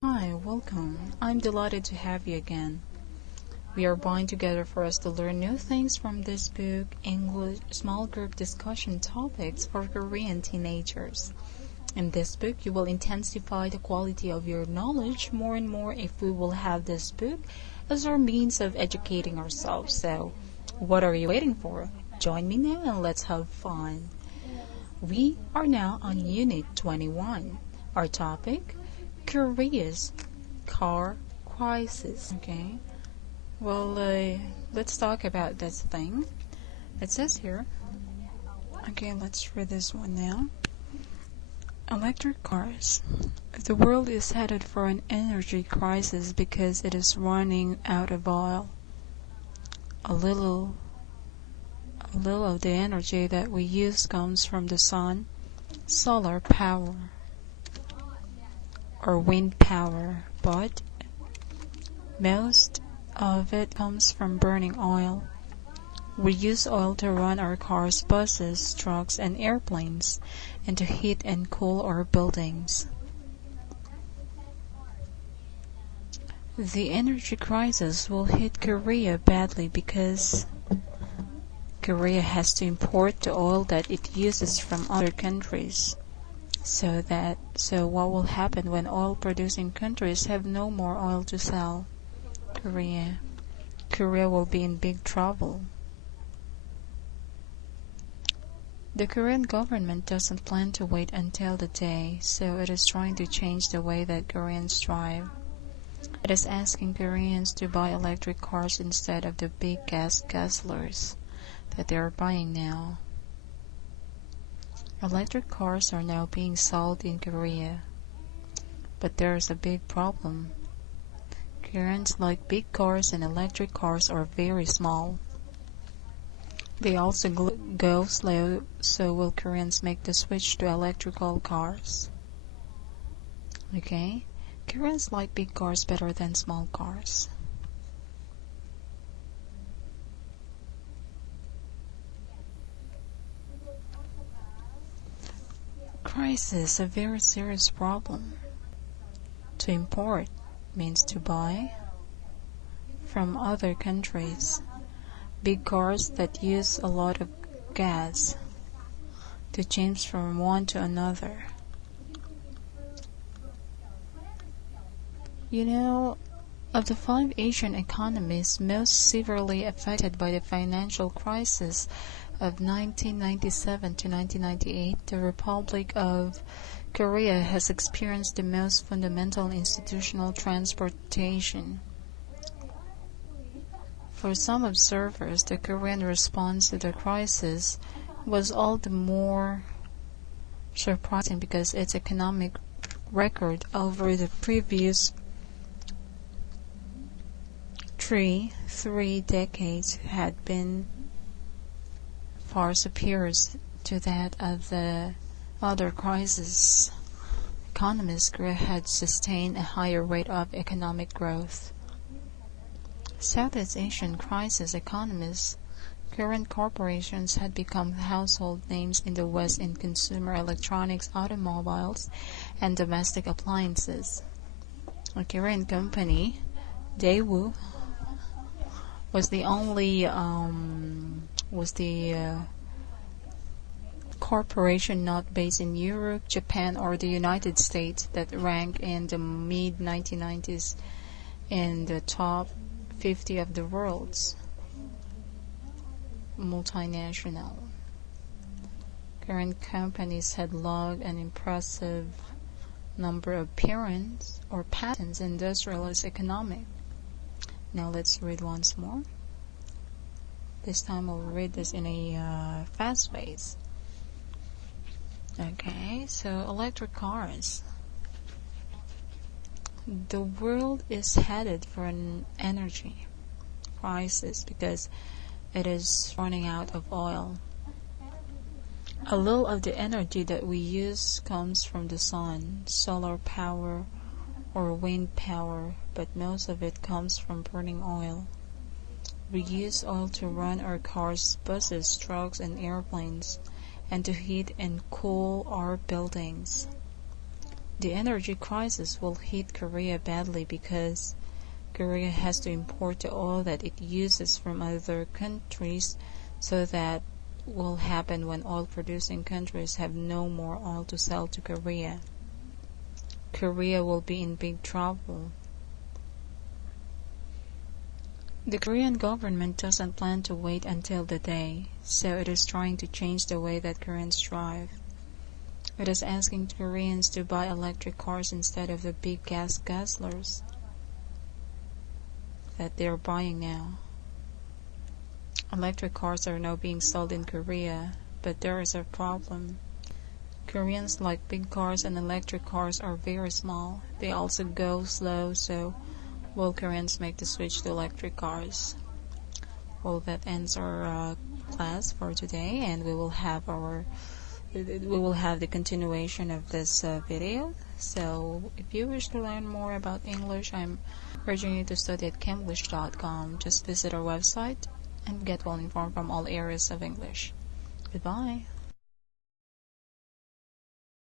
Hi, welcome. I'm delighted to have you again. We are buying together for us to learn new things from this book, English Small Group Discussion Topics for Korean Teenagers. In this book, you will intensify the quality of your knowledge more and more if we will have this book as our means of educating ourselves. So, what are you waiting for? Join me now and let's have fun. We are now on Unit 21. Our topic, Korea's car crisis. Okay, well, let's talk about this thing. It says here, okay, let's read this one now. Electric cars. The world is headed for an energy crisis because it is running out of oil. A little of the energy that we use comes from the sun, solar power, or wind power, but most of it comes from burning oil. We use oil to run our cars, buses, trucks, and airplanes, and to heat and cool our buildings. The energy crisis will hit Korea badly because Korea has to import the oil that it uses from other countries. So what will happen when oil-producing countries have no more oil to sell? Korea will be in big trouble. The Korean government doesn't plan to wait until the day, so it is trying to change the way that Koreans drive. It is asking Koreans to buy electric cars instead of the big gas guzzlers that they are buying now. Electric cars are now being sold in Korea, but there is a big problem. Koreans like big cars, and electric cars are very small. They also go slow, so will Koreans make the switch to electrical cars? Okay, Koreans like big cars better than small cars. Crisis, a very serious problem. To import means to buy from other countries big cars that use a lot of gas to change from one to another. Of the 5 Asian economies most severely affected by the financial crisis of 1997 to 1998, the Republic of Korea has experienced the most fundamental institutional transformation. For some observers, the Korean response to the crisis was all the more surprising because its economic record over the previous three decades had been far superior to that of the other crises. Economies had sustained a higher rate of economic growth. Southeast Asian crisis economies, Korean corporations had become household names in the West in consumer electronics, automobiles, and domestic appliances. A Korean company, Daewoo, was the corporation not based in Europe, Japan, or the United States that ranked in the mid-1990s in the top 50 of the world's multinational. Korean companies had logged an impressive number of patents in industrialist economic. Now let's read once more. This time I'll read this in a fast pace. Okay, so electric cars. The world is headed for an energy crisis because it is running out of oil. A little of the energy that we use comes from the sun, solar power, or wind power, but most of it comes from burning oil. We use oil to run our cars, buses, trucks, and airplanes, and to heat and cool our buildings. The energy crisis will hit Korea badly because Korea has to import the oil that it uses from other countries, so that will happen when oil-producing countries have no more oil to sell to Korea. Korea will be in big trouble. The Korean government doesn't plan to wait until the day, so it is trying to change the way that Koreans drive. It is asking Koreans to buy electric cars instead of the big gas guzzlers that they are buying now. Electric cars are now being sold in Korea, but there is a problem. Koreans like big cars, and electric cars are very small. They also go slow, so will Koreans make the switch to electric cars? Well, that ends our class for today, and we will have the continuation of this video. So if you wish to learn more about English, I'm urging you to study at camglish.com. Just visit our website and get well informed from all areas of English. Goodbye.